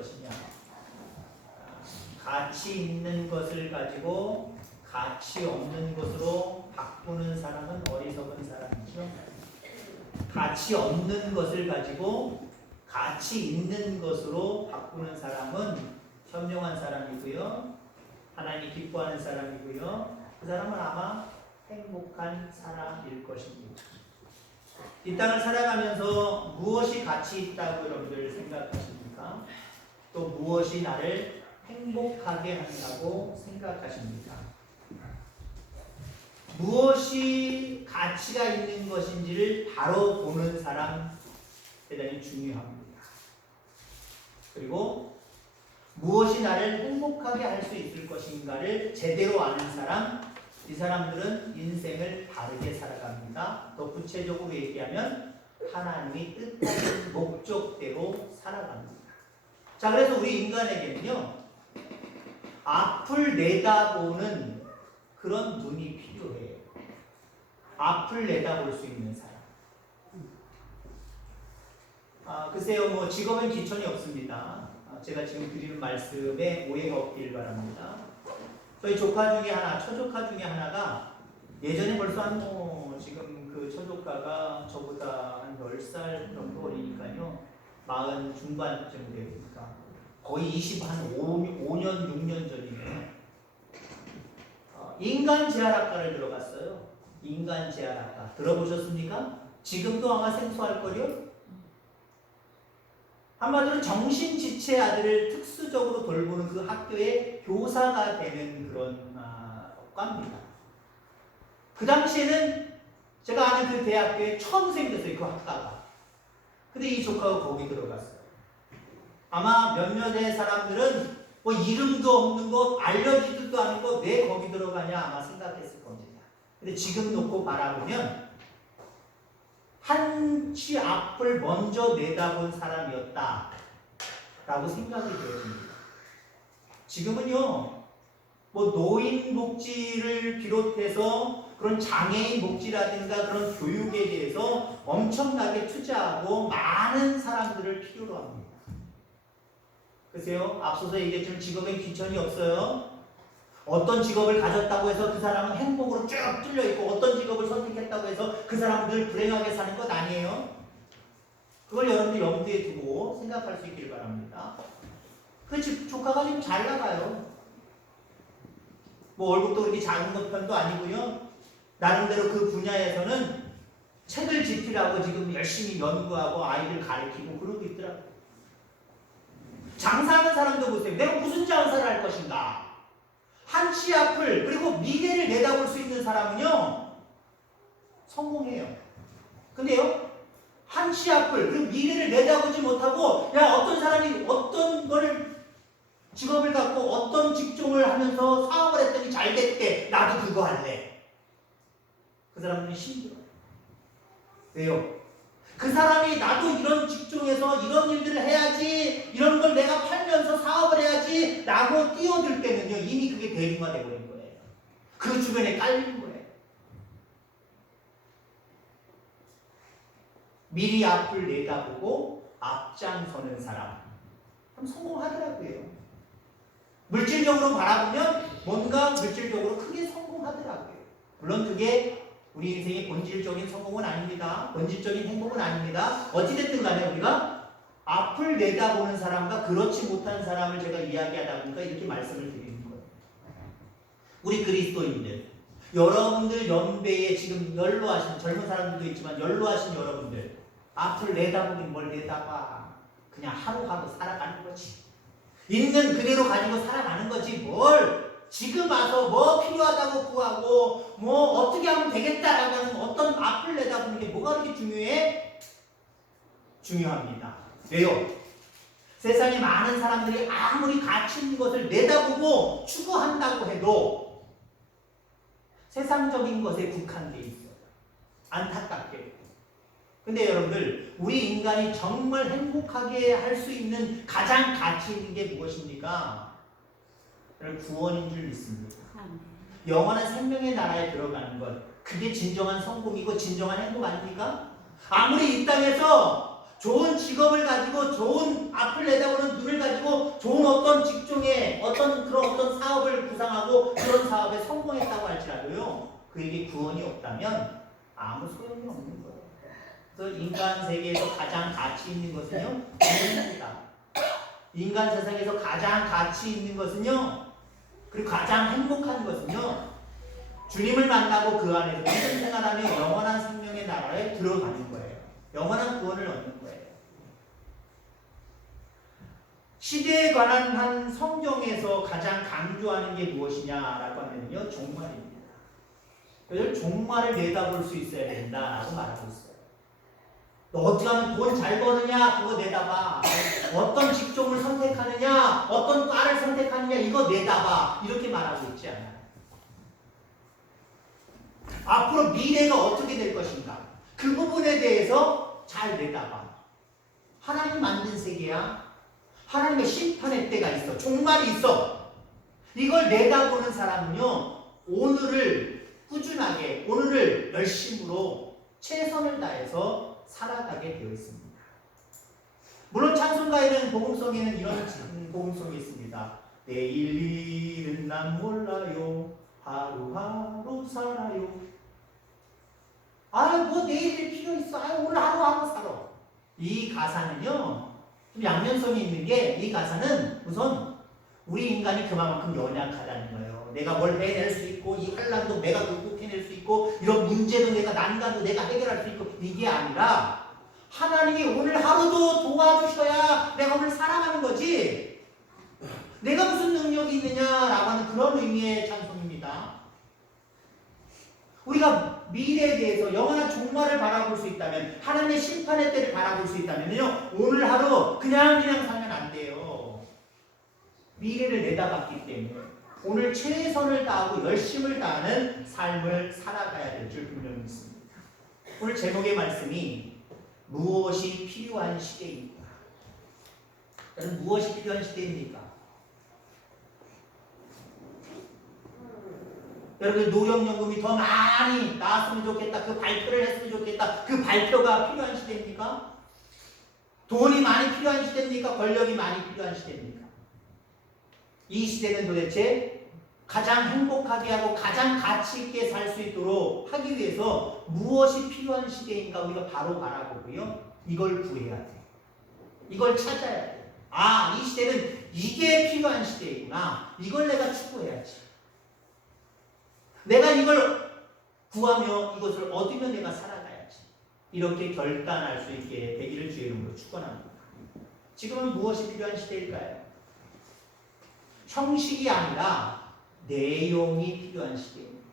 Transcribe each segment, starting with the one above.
것이냐? 가치 있는 것을 가지고 가치 없는 것으로 바꾸는 사람은 어리석은 사람이죠. 가치 없는 것을 가지고 가치 있는 것으로 바꾸는 사람은 현명한 사람이고요. 하나님이 기뻐하는 사람이고요. 그 사람은 아마 행복한 사람일 것입니다. 이 땅을 살아가면서 무엇이 가치 있다고 여러분들 생각하십니까? 또 무엇이 나를 행복하게 한다고 생각하십니까? 무엇이 가치가 있는 것인지를 바로 보는 사람 대단히 중요합니다. 그리고 무엇이 나를 행복하게 할 수 있을 것인가를 제대로 아는 사람, 이 사람들은 인생을 바르게 살아갑니다. 더 구체적으로 얘기하면 하나님이 뜻하는 목적대로 살아갑니다. 자, 그래서 우리 인간에게는요, 앞을 내다보는 그런 눈이 필요해요. 앞을 내다볼 수 있는 사람. 글쎄요, 뭐 직업엔 귀천이 없습니다. 제가 지금 드리는 말씀에 오해가 없길 바랍니다. 저희 조카 중에 하나, 처조카 중에 하나가 예전에 벌써 지금 그 처조카가 저보다 한 10살 정도 어리니까요. 40 중반쯤 되니까 거의 5년, 6년 전이에요. 인간재활학과를 들어갔어요. 인간재활학과. 들어보셨습니까? 지금도 아마 생소할걸요? 한마디로 정신지체 아들을 특수적으로 돌보는 그 학교의 교사가 되는 그런 과입니다. 그 당시에는 제가 아는 그 대학교에 처음 생겼어요. 그 학과가. 근데 이 조카가 거기 들어갔어요. 아마 몇몇의 사람들은 뭐 이름도 없는 거 알려지지도 않은 거 왜 거기 들어가냐 아마 생각했을 겁니다. 근데 지금 놓고 바라보면 한치 앞을 먼저 내다본 사람이었다 라고 생각이 되어집니다. 지금은요, 뭐 노인 복지를 비롯해서 그런 장애인 복지라든가 그런 교육에 대해서 엄청나게 투자하고 많은 사람들을 필요로 합니다. 글쎄요, 앞서서 얘기했지만 직업엔 귀천이 없어요. 어떤 직업을 가졌다고 해서 그 사람은 행복으로 쭉 뚫려 있고 어떤 직업을 선택했다고 해서 그 사람들 불행하게 사는 것 아니에요. 그걸 여러분들 염두에 두고 생각할 수 있길 바랍니다. 그 조카가 지금 잘 나가요. 뭐 월급도 그렇게 작은 편도 아니고요. 나름대로 그 분야에서는 책을 집필하고 지금 열심히 연구하고 아이를 가르치고 그러고 있더라고요. 장사하는 사람도 보세요. 내가 무슨 장사를 할 것인가? 한치 앞을 그리고 미래를 내다볼 수 있는 사람은요 성공해요. 근데요 한치 앞을 그리고 미래를 내다보지 못하고 어떤 사람이 어떤 거를 직업을 갖고 어떤 직종을 하면서 사업을 했더니 잘 됐대. 나도 그거 할래. 그 사람들이 힘들어요. 왜요? 그 사람이 나도 이런 직종에서 이런 일들을 해야지, 이런 걸 내가 팔면서 사업을 해야지 라고 뛰어들 때는요 이미 그게 대중화되어 버린 거예요. 그 주변에 깔린 거예요. 미리 앞을 내다보고 앞장서는 사람 그럼 성공하더라고요. 물질적으로 바라보면 뭔가 물질적으로 크게 성공하더라고요. 물론 그게 우리 인생의 본질적인 성공은 아닙니다. 본질적인 행복은 아닙니다. 어찌됐든 간에 우리가 앞을 내다보는 사람과 그렇지 못한 사람을 제가 이야기하다 보니까 이렇게 말씀을 드리는 거예요. 우리 그리스도인들, 여러분들 연배에 지금 연로하신 젊은 사람들도 있지만 연로하신 여러분들, 앞을 내다보긴 뭘 내다봐. 그냥 하루하루 살아가는 거지. 있는 그대로 가지고 살아가는 거지 뭘 지금 와서 뭐 필요하다고 구하고 뭐 어떻게 하면 되겠다라고 하는 어떤 앞을 내다보는 게 뭐가 그렇게 중요해? 중요합니다. 왜요? 세상에 많은 사람들이 아무리 가치 있는 것을 내다보고 추구한다고 해도 세상적인 것에 국한되어 있어요. 안타깝게. 근데 여러분들 우리 인간이 정말 행복하게 할 수 있는 가장 가치 있는 게 무엇입니까? 구원인 줄 믿습니다. 영원한 생명의 나라에 들어가는 것, 그게 진정한 성공이고 진정한 행복 아닙니까? 아무리 이 땅에서 좋은 직업을 가지고 좋은 앞을 내다보는 눈을 가지고 할지라도 그런 사업에 성공했다고 할지라도요. 그에게 구원이 없다면 아무 소용이 없는 거예요. 그래서 인간 세계에서 가장 가치 있는 것은요. 주님입니다. 인간 세상에서 가장 가치 있는 것은요. 그리고 가장 행복한 것은요. 주님을 만나고 그 안에서 믿음 생활하며 영원한 생명의 나라에 들어가는 거예요. 영원한 구원을 얻는 거예요. 시대에 관한 한 성경에서 가장 강조하는 게 무엇이냐라고 하면요. 종말입니다. 그래서 종말을 내다볼 수 있어야 된다라고 말하고 있어요. 너 어떻게 하면 돈 잘 버느냐 그거 내다봐. 어떤 직종을 선택하느냐 어떤 과를 선택하느냐 이거 내다봐. 이렇게 말하고 있지 않아요. 앞으로 미래가 어떻게 될 것인가 그 부분에 대해서 잘 내다봐. 하나님 만든 세계야. 하나님의 심판의 때가 있어. 종말이 있어. 이걸 내다보는 사람은요. 오늘을 꾸준하게 오늘을 열심으로 최선을 다해서 살아가게 되어 있습니다. 물론 찬송가에는 복음성에는 이런 복음성이 있습니다. 내일 일은 난 몰라요. 하루하루 살아요. 뭐 내일 필요 있어. 오늘 하루하루 살아. 이 가사는요. 좀 양면성이 있는 게 이 가사는 우선 우리 인간이 그만큼 연약하다는 거예요. 내가 뭘 해낼 수 있고 이 환난도 내가 극복해낼 수 있고 이런 문제도 내가 난간도 내가 해결할 수 있고 이게 아니라 하나님이 오늘 하루도 도와주셔야 내가 오늘 살아가는 거지 내가 무슨 능력이 있느냐라고 하는 그런 의미의 찬송입니다. 우리가 미래에 대해서 영원한 종말을 바라볼 수 있다면 하나님의 심판의 때를 바라볼 수 있다면요 오늘 하루 그냥 살면 안 돼요. 미래를 내다봤기 때문에 오늘 최선을 다하고 열심을 다하는 삶을 살아가야 될 줄 분명히 믿습니다. 오늘 제목의 말씀이 무엇이 필요한 시대입니까? 여러분 무엇이 필요한 시대입니까? 여러분 노령연금이 더 많이 나왔으면 좋겠다. 그 발표를 했으면 좋겠다. 그 발표가 필요한 시대입니까? 돈이 많이 필요한 시대입니까? 권력이 많이 필요한 시대입니까? 이 시대는 도대체 가장 행복하게 하고 가장 가치 있게 살 수 있도록 하기 위해서 무엇이 필요한 시대인가 우리가 바로 바라보고요. 이걸 구해야 돼. 이걸 찾아야 돼. 이 시대는 이게 필요한 시대이구나. 이걸 내가 추구해야지. 내가 이걸 구하며 이것을 얻으면 내가 살아가야지. 이렇게 결단할 수 있게 되기를 주의 이름으로 축원합니다. 지금은 무엇이 필요한 시대일까요? 형식이 아니라 내용이 필요한 시대입니다.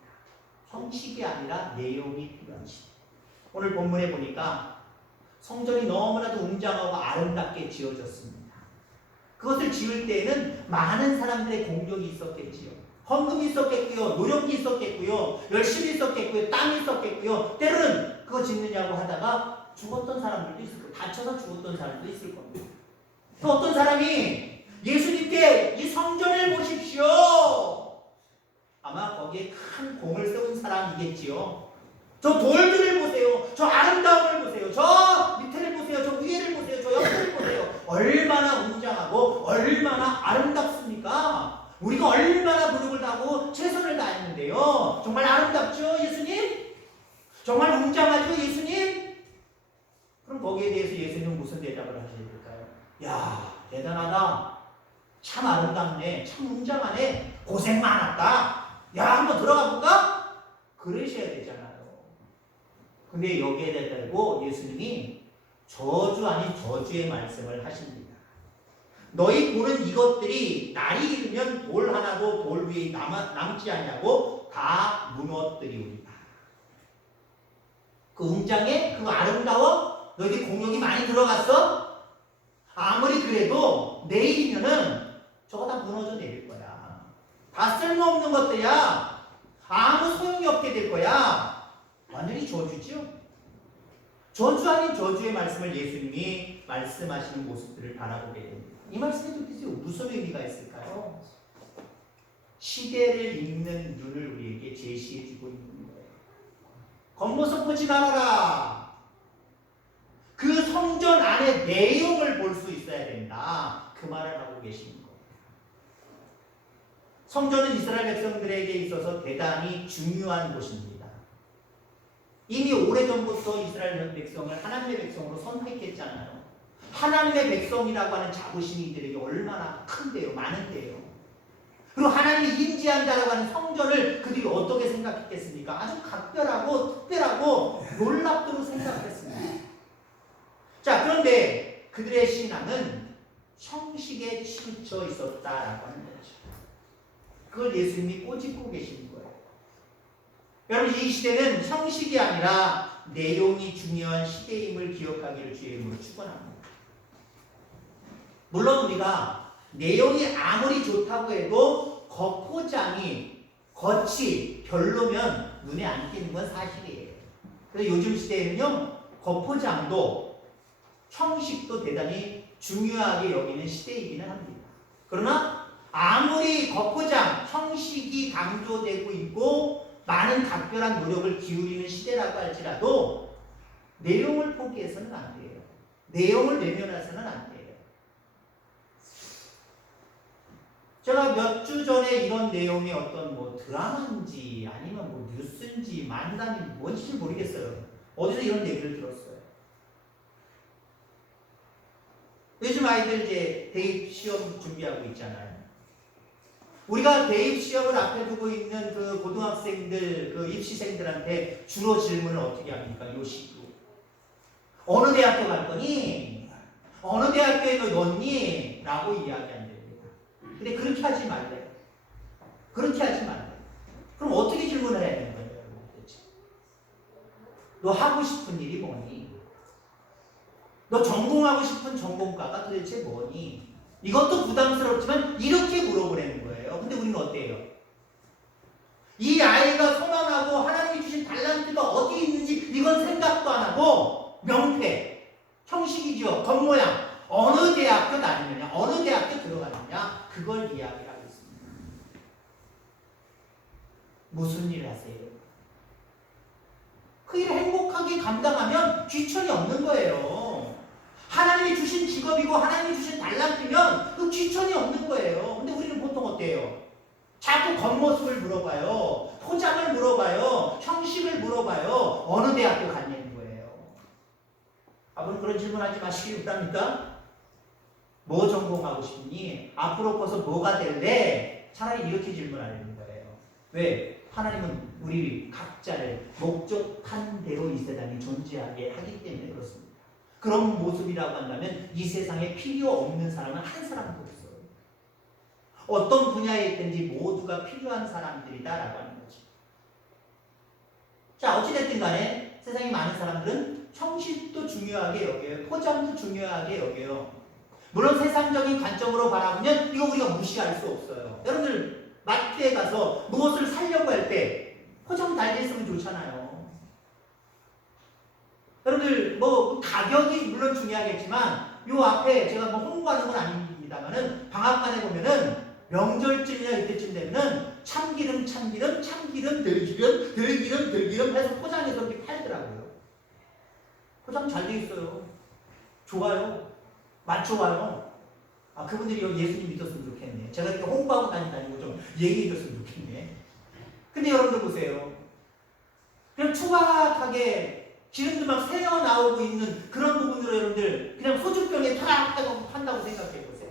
형식이 아니라 내용이 필요한 시대. 오늘 본문에 보니까 성전이 너무나도 웅장하고 아름답게 지어졌습니다. 그것을 지을 때에는 많은 사람들의 공격이 있었겠지요. 헌금이 있었겠고요. 노력이 있었겠고요. 열심히 있었겠고요. 땀이 있었겠고요. 때로는 그거 짓느냐고 하다가 죽었던 사람들도 있을 거예요. 다쳐서 죽었던 사람도 있을 겁니다. 또 어떤 사람이 예수님께 이 성전을 보십시오. 아마 거기에 큰 공을 세운 사람이겠지요. 저 돌들을 보세요. 저 아름다움을 보세요. 저 밑에를 보세요. 저 위에를 보세요. 저 옆을 보세요. 얼마나 웅장하고 얼마나 아름답습니까? 우리가 얼마나 노력을 다하고 최선을 다했는데요. 정말 아름답죠, 예수님? 정말 웅장하죠, 예수님? 그럼 거기에 대해서 예수님은 무슨 대답을 하셔야 될까요? 야, 대단하다. 참 아름답네. 참 웅장하네. 고생 많았다. 야, 한번 들어가 볼까? 그러셔야 되잖아요. 근데 여기에 대고 예수님이 저주 아닌 저주의 말씀을 하십니다. 너희 보는 이것들이 날이 이르면 돌 하나도 돌 위에 남지 않냐고 다 무너뜨리우리라. 그 웅장해? 그거 아름다워? 너희들 공력이 많이 들어갔어? 아무리 그래도 내일이면은 저거 다 무너져 내릴 거야. 다 쓸모없는 것들이야. 아무 소용이 없게 될 거야. 완전히 저주죠? 저주 아닌 저주의 말씀을 예수님이 말씀하시는 모습들을 바라보게 됩니다. 이 말씀이 도대체 무슨 의미가 있을까요? 시대를 읽는 눈을 우리에게 제시해주고 있는 거예요. 겉모습 보지 말아라. 그 성전 안의 내용을 볼 수 있어야 된다. 그 말을 하고 계시는 거예요. 성전은 이스라엘 백성들에게 있어서 대단히 중요한 곳입니다. 이미 오래전부터 이스라엘 백성을 하나님의 백성으로 선택했잖아요. 하나님의 백성이라고 하는 자부심이 이들에게 얼마나 큰데요, 많은데요. 그리고 하나님이 임재한다라고 하는 성전을 그들이 어떻게 생각했겠습니까? 아주 각별하고 특별하고 놀랍도록 생각했습니다. 자, 그런데 그들의 신앙은 형식에 치우쳐 있었다라고 하는 거죠. 그걸 예수님이 꼬집고 계시는 거예요. 여러분, 이 시대는 형식이 아니라 내용이 중요한 시대임을 기억하기를 주의 이름으로 축원합니다. 물론 우리가 내용이 아무리 좋다고 해도 겉포장이 겉이 별로면 눈에 안 띄는 건 사실이에요. 그래서 요즘 시대에는요, 겉포장도 형식도 대단히 중요하게 여기는 시대이기는 합니다. 그러나 아무리 겉포장, 형식이 강조되고 있고 많은 각별한 노력을 기울이는 시대라고 할지라도 내용을 포기해서는 안 돼요. 내용을 외면해서는 안 돼요. 제가 몇 주 전에 이런 내용의 어떤 뭐 드라마인지 아니면 뭐 뉴스인지 만담인지 뭔지 모르겠어요. 어디서 이런 얘기를 들었어요. 요즘 아이들 이제 대입 시험 준비하고 있잖아요. 우리가 대입 시험을 앞에 두고 있는 그 고등학생들, 그 입시생들한테 주로 질문을 어떻게 합니까? 요 시기로. 어느 대학교 갈 거니? 어느 대학교에 너 넣니? 라고 이야기한대요. 근데 그렇게 하지 말래요. 그렇게 하지 말래요. 그럼 어떻게 질문을 해야 되는 거예요, 여러분? 도대체? 너 하고 싶은 일이 뭐니? 너 전공하고 싶은 전공과가 도대체 뭐니? 이것도 부담스럽지만 이렇게 물어보라는 거예요. 근데 우리는 어때요? 이 아이가 선언하고 하나님이 주신 달란트가 어디에 있는지 이건 생각도 안 하고 명패, 형식이죠. 겉모양. 어느 대학교 다니느냐, 어느 대학교 들어가느냐, 그걸 이야기하고 있습니다. 무슨 일 하세요? 그 일을 행복하게 감당하면 귀천이 없는 거예요. 하나님이 주신 직업이고 하나님이 주신 달란트면 그 귀천이 없는 거예요. 근데 우리는 보통 어때요? 자꾸 겉모습을 물어봐요. 포장을 물어봐요. 형식을 물어봐요. 어느 대학교 갔냐는 거예요. 아버님 그런 질문하지 마시기 바랍니까? 뭐 전공하고 싶니? 앞으로 커서 뭐가 될래? 차라리 이렇게 질문하려는 거예요. 왜? 하나님은 우리 각자를 목적한 대로 이 세상에 존재하게 하기 때문에 그렇습니다. 그런 모습이라고 한다면 이 세상에 필요 없는 사람은 한 사람도 없어요. 어떤 분야에 있든지 모두가 필요한 사람들이다라고 하는 거죠. 자, 어찌됐든 간에 세상에 많은 사람들은 형식도 중요하게 여겨요. 포장도 중요하게 여겨요. 물론 세상적인 관점으로 바라보면 이거 우리가 무시할 수 없어요. 여러분들 마트에 가서 무엇을 사려고 할 때 포장 달려있으면 좋잖아요. 여러분들 뭐 가격이 물론 중요하겠지만 요 앞에 제가 뭐 홍보하는 건 아닙니다만은 방앗간에 보면은 명절쯤이나 이때쯤 되면은 참기름 들기름 해서 포장해서 이렇게 팔더라고요. 포장 잘 돼 있어요. 좋아요. 맛 좋아요. 아, 그분들이 예수님 믿었으면 좋겠네. 제가 이렇게 홍보하고 다니고 좀 얘기해 줬으면 좋겠네. 근데 여러분들 보세요. 그냥 투박하게 기름도 막 새어 나오고 있는 그런 부분으로 여러분들 그냥 소주병에 탁 판다고 생각해 보세요.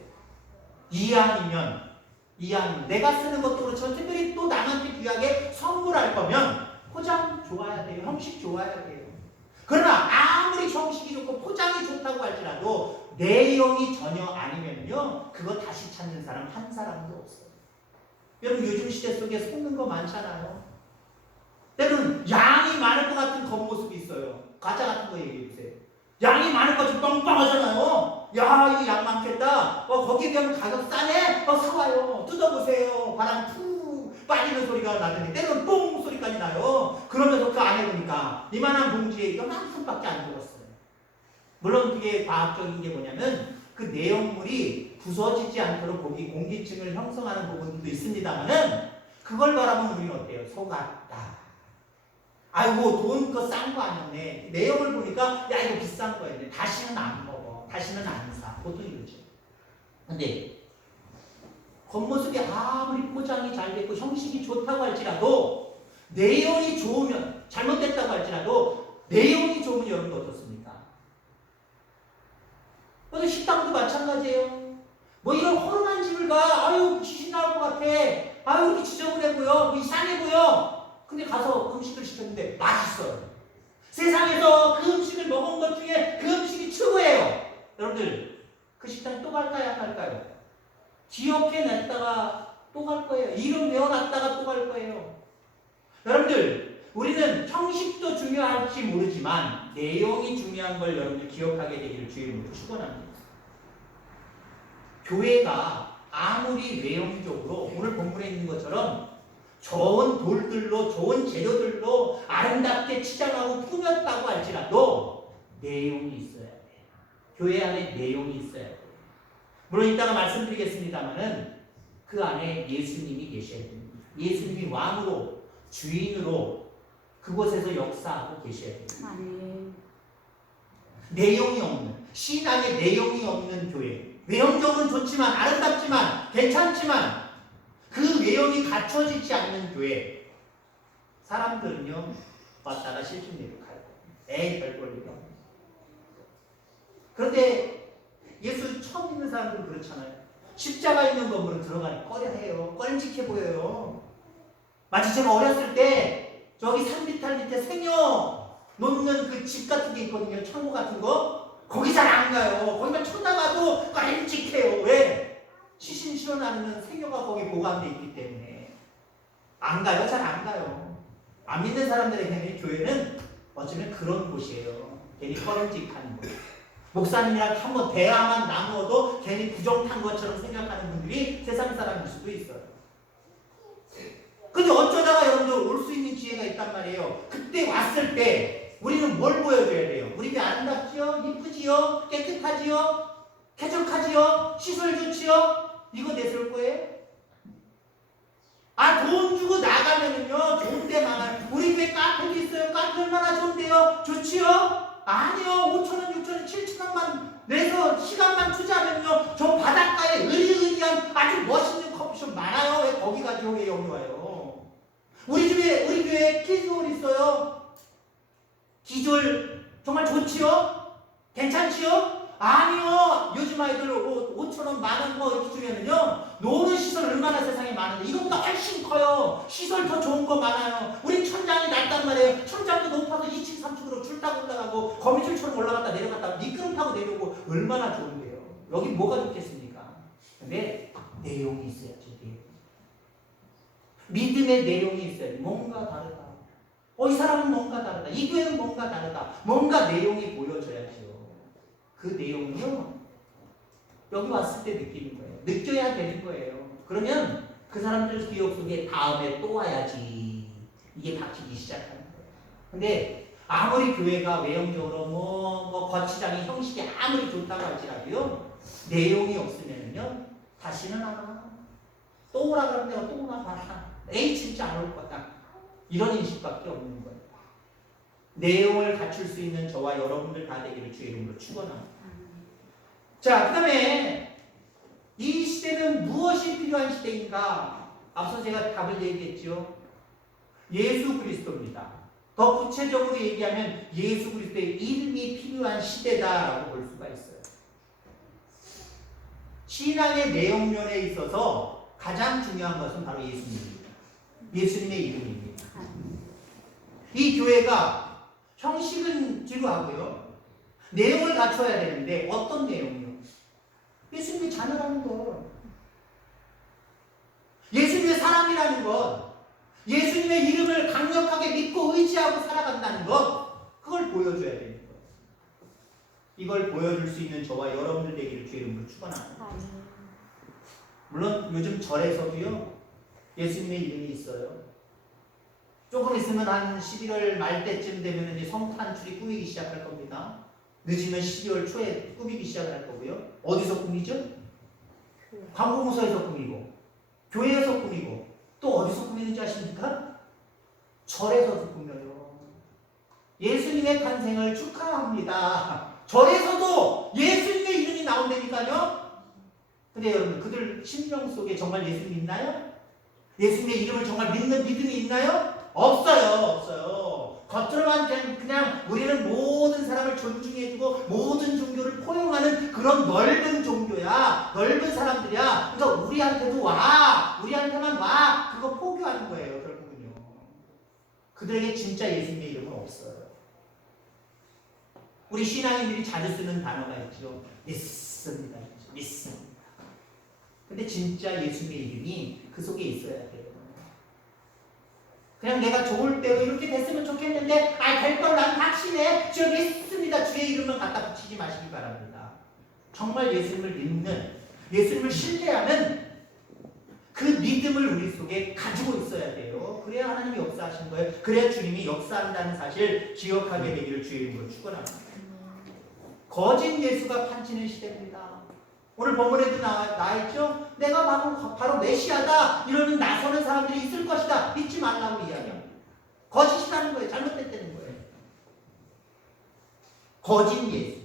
이왕이면 내가 쓰는 것도 그렇지만 특별히 또 남한테 귀하게 선물할 거면 포장 좋아야 돼요. 형식 좋아야 돼요. 그러나 아무리 형식이 좋고 포장이 좋다고 할지라도 내용이 전혀 아니면요, 그거 다시 찾는 사람 한 사람도 없어요. 여러분 요즘 시대 속에 속는 거 많잖아요. 때로는 양이 많을 것 같은 겉모습이 있어요. 과자 같은 거 얘기해 보세요. 양이 많을 것 같이 빵빵하잖아요. 야, 이거 양 많겠다. 거기에 비하면 가격 싸네. 사와요. 뜯어보세요. 바람 푹 빠지는 소리가 나더니 때로는 뽕 소리까지 나요. 그러면서 그 안에 보니까 이만한 봉지에 이만큼밖에 안 들었어요. 물론 그게 과학적인 게 뭐냐면 그 내용물이 부서지지 않도록 거기 공기층을 형성하는 부분도 있습니다만은 그걸 바라보면 우리는 어때요? 속았다. 아이고 돈 그 싼 거 아니었네. 내용을 보니까 야 이거 비싼 거였네. 다시는 안 먹어. 다시는 안 사. 보통 이러죠. 근데 겉모습이 아무리 포장이 잘 됐고 형식이 좋다고 할지라도 내용이 좋으면, 잘못됐다고 할지라도 내용이 좋으면 여러분 어떻습니까? 그래서 식당도 마찬가지예요. 뭐 이런 허름한 집을 가, 아유 귀신 나올 것 같아, 아유 이렇게 지저분해 보여, 뭐 이상해 보여. 근데 가서 음식을 시켰는데 맛있어요. 세상에서 그 음식을 먹은 것 중에 그 음식이 최고예요. 여러분들 그 식당 또 갈까요, 안 갈까요? 기억해냈다가 또 갈 거예요. 이름 외워놨다가 또 갈 거예요. 여러분들 우리는 형식도 중요할지 모르지만 내용이 중요한 걸 여러분들 기억하게 되기를 주의 이름으로 축원합니다. 교회가 아무리 외형적으로 오늘 본문에 있는 것처럼 좋은 돌들로, 좋은 재료들로 아름답게 치장하고 꾸몄다고 할지라도 내용이 있어야 돼요. 교회 안에 내용이 있어야 돼요. 물론 이따가 말씀드리겠습니다만은 그 안에 예수님이 계셔야 됩니다. 예수님이 왕으로, 주인으로 그곳에서 역사하고 계셔야 됩니다. 내용이 없는, 신앙에 내용이 없는 교회. 외형적으로는 좋지만, 아름답지만, 괜찮지만 그 외형이 갖춰지지 않는 교회. 사람들은요 왔다가 실증내고 가요. 에이 별볼 일 없네. 그런데 예수 처음 믿는 사람들은 그렇잖아요. 십자가 있는 건물은 들어가기 꺼려해요. 껄직해 보여요. 마치 제가 어렸을 때 저기 산비탈 밑에 생녀 놓는 그 집 같은 게 있거든요. 창고 같은 거. 거기 잘 안 가요. 거기만 쳐다봐도 껄직해요. 왜? 시신 실어나는 생녀가 거기 보관돼 있기 때문에 안 가요. 잘 안 가요. 안 믿는 사람들에게는 교회는 어쩌면 그런 곳이에요. 괜히 꺼림직한 곳. 목사님이랑 한번 대화만 나누어도 괜히 부정 탄 것처럼 생각하는 분들이 세상 사람일 수도 있어요. 근데 어쩌다가 여러분들 올 수 있는 기회가 있단 말이에요. 그때 왔을 때 우리는 뭘 보여줘야 돼요? 우리 집 아름답지요? 이쁘지요? 깨끗하지요? 쾌적하지요? 시설 좋지요? 이거 내세울 거예요? 아, 돈 주고 나가면은요, 좋은 데 많아요. 우리 교회 카페도 있어요. 카페 얼마나 좋은데요? 좋지요? 아니요, 5,000원, 6,000원, 7,000원만 내서 시간만 투자하면요, 저 바닷가에 으리으리한 아주 멋있는 커피숍 많아요. 왜 거기 가죠? 왜 여기 와요? 우리 교회에 키즈홀 있어요. 기졸 정말 좋지요? 괜찮지요? 아니요. 요즘 아이들 5,000원, 만원 뭐 이렇게 주면은요, 노는 시설 얼마나 세상에 많은데 이것보다 훨씬 커요. 시설 더 좋은 거 많아요. 우리 천장이 낮단 말이에요. 천장도 높아서 2층, 3층으로 줄 타고 올라가고 거미줄처럼 올라갔다 내려갔다 미끄럼 타고 내려오고 얼마나 좋은데요. 여기 뭐가 좋겠습니까? 근데 내용이 있어야죠. 내용. 믿음의 내용이 있어야지. 뭔가 다르다. 이 사람은 뭔가 다르다. 이 교회는 뭔가 다르다. 뭔가 내용이 보여져야죠. 그 내용은요, 여기 왔을 때 느끼는 거예요. 느껴야 되는 거예요. 그러면 그 사람들 기억 속에 다음에 또 와야지. 이게 박히기 시작하는 거예요. 근데 아무리 교회가 외형적으로 뭐 거치장이 형식이 아무리 좋다고 할지라도요, 내용이 없으면요, 다시는 안 와. 또 오라 그러면 내가 또 오나 봐라. 에이, 진짜 안 올 거다. 이런 인식밖에 없는 거예요. 내용을 갖출 수 있는 저와 여러분들 다 되기를 주의 이름으로 축원합니다. 자, 그 다음에 이 시대는 무엇이 필요한 시대인가? 앞서 제가 답을 얘기했죠. 예수 그리스도입니다. 더 구체적으로 얘기하면 예수 그리스도의 이름이 필요한 시대다라고 볼 수가 있어요. 신앙의 내용면에 있어서 가장 중요한 것은 바로 예수님입니다. 예수님의 이름입니다. 이 교회가 형식은 지루하고요, 내용을 갖춰야 되는데 어떤 내용이요? 예수님의 자녀라는 것, 예수님의 사람이라는 것, 예수님의 이름을 강력하게 믿고 의지하고 살아간다는 것, 그걸 보여줘야 되는 것. 이걸 보여줄 수 있는 저와 여러분들 되기를 주의 이름으로 축원합니다. 물론 요즘 절에서도요, 예수님의 이름이 있어요. 조금 있으면 한 11월 말 때쯤 되면 이제 성탄줄이 꾸미기 시작할 겁니다. 늦으면 12월 초에 꾸미기 시작할 거고요. 어디서 꾸미죠? 관공서에서 꾸미고, 교회에서 꾸미고, 또 어디서 꾸미는지 아십니까? 절에서도 꾸며요. 예수님의 탄생을 축하합니다. 절에서도 예수님의 이름이 나온다니까요. 근데 여러분 그들 심령 속에 정말 예수 믿나요? 예수님의 이름을 정말 믿는 믿음이 있나요? 없어요. 겉으로만 그냥 우리는 모든 사람을 존중해주고 모든 종교를 포용하는 그런 넓은 종교야. 넓은 사람들이야. 그러니까 우리한테도 와. 우리한테만 와. 그거 포기하는 거예요. 결국은요. 그들에게 진짜 예수님의 이름은 없어요. 우리 신앙인들이 자주 쓰는 단어가 있죠. 믿습니다. 믿습니다. 근데 진짜 예수님의 이름이 그 속에 있어야 돼요. 그냥 내가 좋을 때로 이렇게 됐으면 좋겠는데 될 걸 난 확신해. 저 믿습니다. 주의 이름만 갖다 붙이지 마시기 바랍니다. 정말 예수님을 믿는, 예수님을 신뢰하는 그 믿음을 우리 속에 가지고 있어야 돼요. 그래야 하나님이 역사하시는 거예요. 그래야 주님이 역사한다는 사실 기억하게 되기를 주의 이름으로 축원합니다. 거짓 예수가 판치는 시대입니다. 오늘 본문에도 나와있죠? 내가 바로 메시아다 이러는 나서는 사람들이 있을 것이다. 믿지 말라고 이야기합니다. 거짓이라는 거예요. 잘못됐다는 거예요. 거짓 예수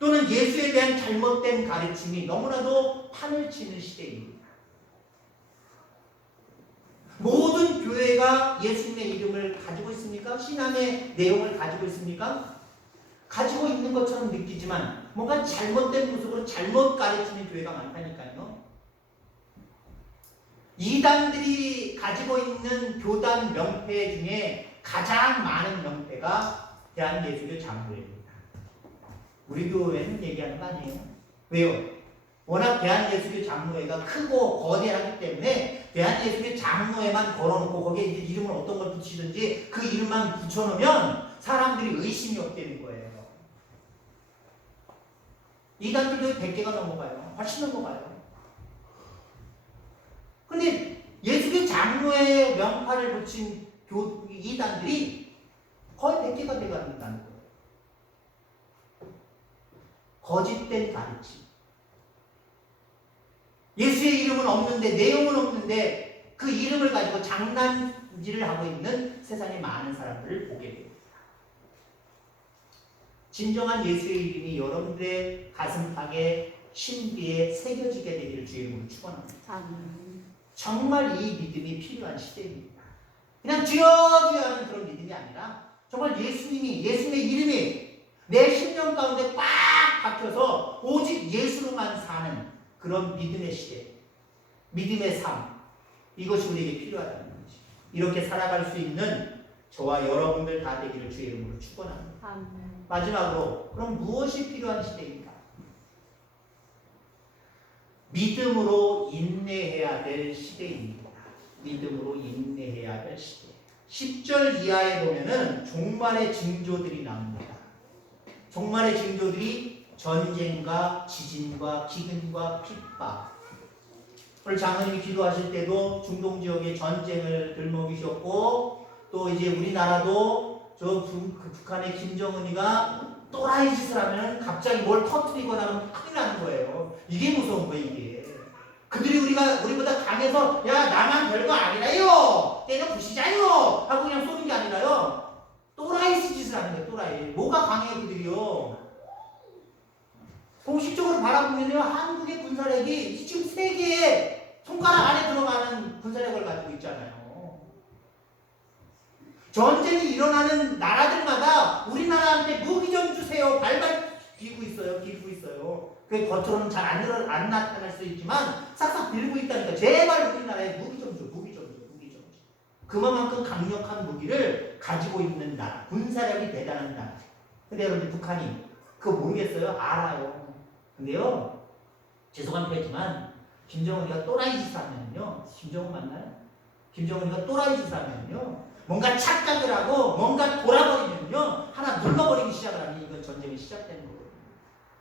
또는 예수에 대한 잘못된 가르침이 너무나도 판을 치는 시대입니다. 모든 교회가 예수님의 이름을 가지고 있습니까? 신앙의 내용을 가지고 있습니까? 가지고 있는 것처럼 느끼지만 뭔가 잘못된 모습으로 잘못 가르치는 교회가 많다니까요. 이단들이 가지고 있는 교단 명패 중에 가장 많은 명패가 대한예수교 장로회입니다. 우리 교회는 얘기하는 거 아니에요. 왜요? 워낙 대한예수교 장로회가 크고 거대하기 때문에 대한예수교 장로회만 걸어놓고 거기에 이제 이름을 어떤 걸 붙이든지 그 이름만 붙여놓으면 사람들이 의심이 없다는 거예요. 이단들도 100개가 넘어가요. 훨씬 넘어가요. 근데 예수교 장로의 명파를 붙인 이단들이 거의 100개가 돼간다는 거예요. 거짓된 가르침. 예수의 이름은 없는데, 내용은 없는데 그 이름을 가지고 장난질을 하고 있는 세상에 많은 사람들을 보게 됩니다. 진정한 예수의 이름이 여러분들의 가슴팍에 심기에 새겨지게 되기를 주의 이름으로 축원합니다. 정말 이 믿음이 필요한 시대입니다. 그냥 주여 하는 그런 믿음이 아니라 정말 예수님의 이름이 내 심령 가운데 꽉 박혀서 오직 예수로만 사는 그런 믿음의 시대, 믿음의 삶, 이것이 우리에게 필요하다는 거지. 이렇게 살아갈 수 있는 저와 여러분들 다 되기를 주의 이름으로 축원합니다. 마지막으로 그럼 무엇이 필요한 시대인가? 믿음으로 인내해야 될 시대입니다. 믿음으로 인내해야 될 시대. 10절 이하에 보면은 종말의 징조들이 나옵니다. 종말의 징조들이 전쟁과 지진과 기근과 핍박. 오늘 장로님이 기도하실 때도 중동 지역에 전쟁을 들먹이셨고 또 이제 우리나라도 북한의 김정은이가 또라이 짓을 하면 갑자기 뭘 터뜨리거나 하면 큰일 나는 거예요. 이게 무서운 거예요, 이게. 그들이 우리보다 강해서, 야, 나만 별거 아니라요! 때려 부시자요! 하고 그냥 쏘는 게 아니라요. 또라이 짓을 하는 거예요, 또라이. 뭐가 강해요, 그들이요? 공식적으로 바라보면요, 한국의 군사력이 지금 세계의 손가락 안에 들어가는 군사력을 가지고 있잖아요. 전쟁이 일어나는 나라들마다 우리나라한테 무기 좀 주세요. 발발 비고 있어요. 그게 겉으로는 잘 안 나타날 수 있지만 싹싹 빌고 있다니까. 제발 우리나라에 무기 좀 줘. 그만큼 강력한 무기를 가지고 있는 나라. 군사력이 대단한 나라. 근데 여러분 북한이 그거 모르겠어요? 알아요. 근데요. 죄송한 표현이지만 김정은이가 또라이 짓을 하면요. 김정은 맞나요? 김정은이가 또라이 짓을 하면요. 뭔가 착각을 하고 뭔가 돌아버리면요 하나 눌러버리기 시작을 하면 이건 전쟁이 시작되는 거예요.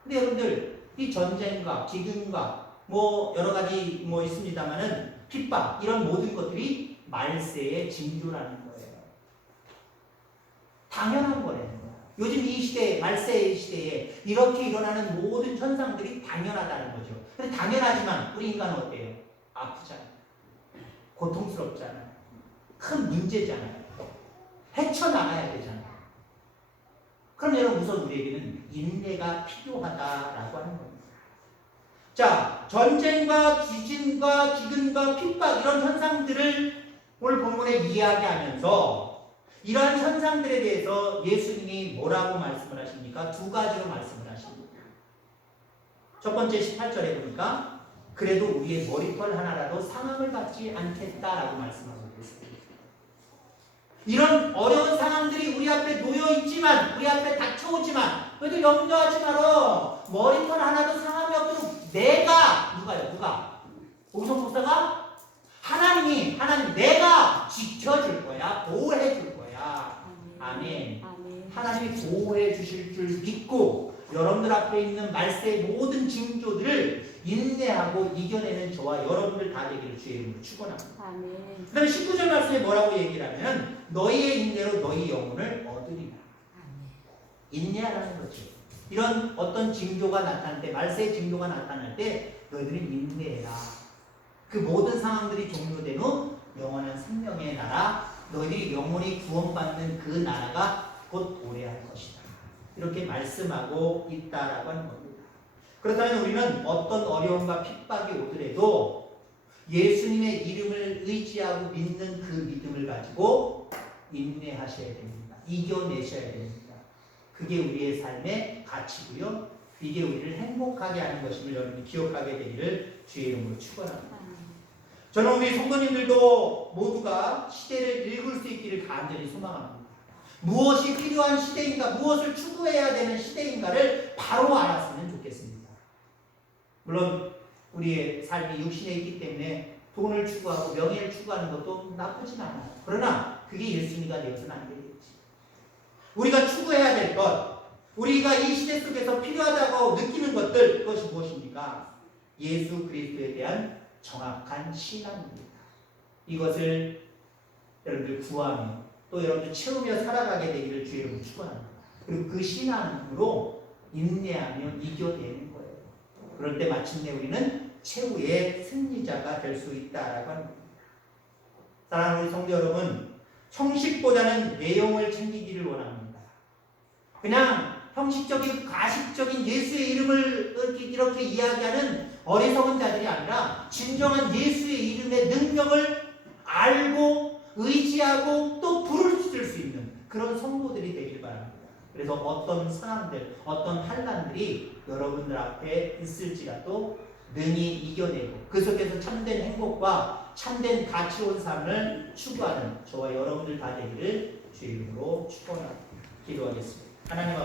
근데 여러분들 이 전쟁과 기근과 뭐 여러 가지 뭐 있습니다만은 핍박 이런 모든 것들이 말세의 징조라는 거예요. 당연한 거라는 거예요. 요즘 이 시대에 말세의 시대에 이렇게 일어나는 모든 현상들이 당연하다는 거죠. 근데 당연하지만 우리 인간은 어때요? 아프잖아요. 고통스럽잖아요. 큰 문제잖아요. 헤쳐나가야 되잖아요. 그럼 여러분 우선 우리에게는 인내가 필요하다라고 하는 겁니다. 자, 전쟁과 지진과 기근과 핍박 이런 현상들을 오늘 본문에 이야기하면서 이러한 현상들에 대해서 예수님이 뭐라고 말씀을 하십니까? 두 가지로 말씀을 하십니다. 첫 번째 18절에 보니까 그래도 우리의 머리털 하나라도 상함을 받지 않겠다라고 말씀하고 있습니다. 이런 어려운 상황들이 우리 앞에 놓여 있지만, 우리 앞에 닥쳐오지만, 그래도 염려하지 마라. 머리털 하나도 상함이 없도록 누가? 오성 목사가? 하나님, 내가 지켜줄 거야. 보호해 줄 거야. 아멘. 하나님이 보호해 주실 줄 믿고, 여러분들 앞에 있는 말세의 모든 징조들을 인내하고 이겨내는 저와 여러분들 다 되기를 주의 이름으로 축원합니다. 그 다음에 19절 말씀에 뭐라고 얘기를 하면 너희의 인내로 너희 영혼을 얻으리라. 인내하라는 거죠. 이런 어떤 징조가 나타날 때, 말세의 징조가 나타날 때 너희들이 인내해라. 그 모든 상황들이 종료된 후 영원한 생명의 나라, 너희들이 영원히 구원받는 그 나라가 곧 도래할 것이다. 이렇게 말씀하고 있다라고 하는 겁니다. 그렇다면 우리는 어떤 어려움과 핍박이 오더라도 예수님의 이름을 의지하고 믿는 그 믿음을 가지고 인내하셔야 됩니다. 이겨내셔야 됩니다. 그게 우리의 삶의 가치고요. 이게 우리를 행복하게 하는 것임을 여러분이 기억하게 되기를 주의 이름으로 축원합니다. 저는 우리 성도님들도 모두가 시대를 읽을 수 있기를 간절히 소망합니다. 무엇이 필요한 시대인가, 무엇을 추구해야 되는 시대인가를 바로 알았으면 좋겠습니다. 물론 우리의 삶이 육신에 있기 때문에 돈을 추구하고 명예를 추구하는 것도 나쁘진 않아요. 그러나 그게 1순위가 되어서는 안 되겠지. 우리가 추구해야 될 것, 우리가 이 시대 속에서 필요하다고 느끼는 것들, 그것이 무엇입니까? 예수 그리스도에 대한 정확한 신앙입니다. 이것을 여러분들 구하며 또 여러분들 채우며 살아가게 되기를 주의 이름으로 축원합니다. 그리고 그 신앙으로 인내하며 이겨내는 거예요. 그럴 때 마침내 우리는 최후의 승리자가 될 수 있다라고 하는 겁니다. 사랑하는 우리 성도 여러분, 형식보다는 내용을 챙기기를 원합니다. 그냥 형식적인 가식적인 예수의 이름을 이렇게 이야기하는 어리석은 자들이 아니라 진정한 예수의 이름의 능력을 알고 의지하고 또 부르실 수 있는 그런 성도들이 되길 바랍니다. 그래서 어떤 상황들, 어떤 환난들이 여러분들 앞에 있을지라도 능히 이겨내고 그 속에서 참된 행복과 참된 가치로운 삶을 추구하는 저와 여러분들 다 되기를 주의 이름으로 축원합니다. 기도하겠습니다. 하나님